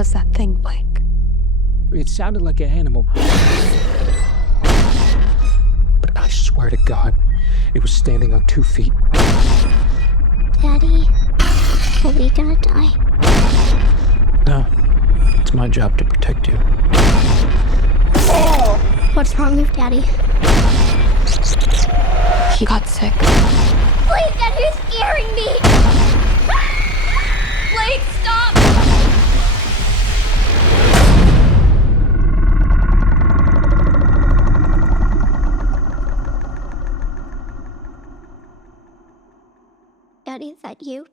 was that thing, Blake? It sounded like an animal. But I swear to God, it was standing on 2 feet. Daddy, are we gonna die? No, it's my job to protect you. What's wrong with Daddy? He got sick. Blake, Daddy's scaring me! Blake, stop! Daddy, is that you?